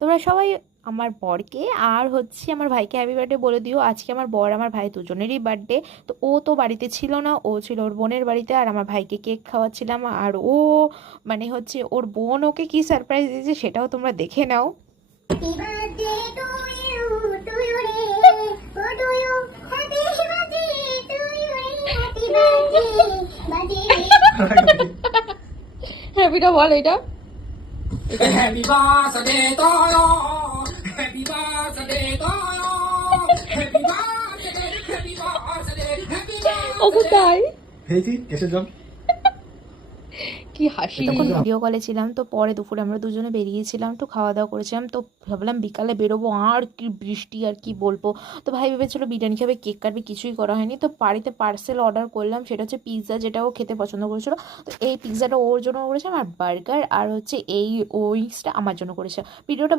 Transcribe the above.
তোমরা সবাই আমার বরকে আর হচ্ছে আমার ভাইকে হ্যাপি বার্থডে বলে দিও। আজকে আমার বর আমার ভাই দুজনেরই বার্থডে। তো ও তো বাড়িতে ছিল না, ও ছিল ওর বোনের বাড়িতে, আর আমার ভাইকে কেক খাওয়াচ্ছিলাম। আর ও মানে হচ্ছে ওর বোন ওকে কি সারপ্রাইজ দিয়েছে সেটাও তোমরা দেখে নাও। Happy birthday to you, re, to you. Happy birthday to you, re. Happy birthday. হ্যাপিটা বল এটা। Happy birthday to you. Happy birthday to you. Happy birthday, happy birthday, happy O birthday. কোথায়? এই যে এসে যাও। কি হাসি! তখন ভিডিও কলে ছিলাম, তো পরে দুপুরে আমরা দুজনে বেরিয়েছিলাম, তো খাওয়া দাওয়া করেছিলাম, তো ভাবলাম বিকালে বেরোবো। আর কি বৃষ্টি, আর কি বলবো। তো ভাই ভেবেছিল বিরিয়ানি খাবে, কেক কাটবে, কিছুই করা হয়নি। তো বাড়িতে পার্সেল অর্ডার করলাম, সেটা হচ্ছে পিৎজা, যেটা ও খেতে পছন্দ করেছিল। তো এই পিৎজাটা ওর জন্য করেছিলাম, আর বার্গার আর হচ্ছে এই উইংসটা আমার জন্য করেছে। ভিডিওটা